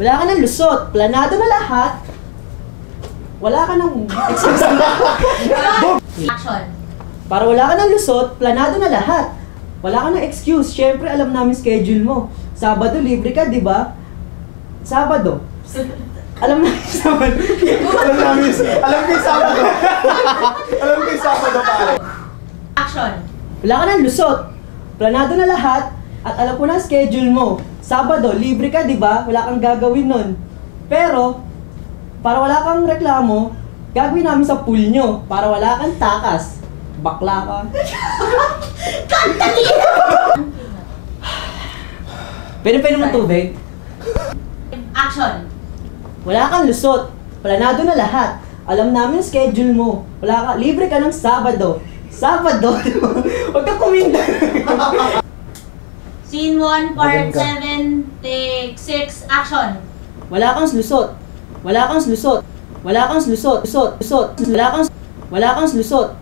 Wala ka ng lusot. Planado na lahat. Wala ka ng excuse. Action. Para wala ka ng lusot, planado na lahat. Wala ka ng excuse. Siyempre, alam namin schedule mo. Sabado, libre ka, di ba? Sabado. Alam namin Sabado. Alam ko yung Sabado. Alam ko yung Sabado, pare. Action. Wala ka ng lusot. Planado na lahat. At alam ko na ang schedule mo. Sabado, libre ka, di ba? Wala kang gagawin nun. Pero, para wala kang reklamo, gagawin namin sa pool nyo. Para wala kang takas. Bakla ka. Pwede mo tubig? Action. Wala kang lusot. Planado na lahat. Alam namin ang schedule mo. Wala ka, libre ka ng Sabado. Sabado, di ba? Huwag ka kuminda. Scene 1, part 7, take 6, action. Wala kang lusot. Wala kang lusot. Wala kang lusot. Lusot. Wala kang lusot.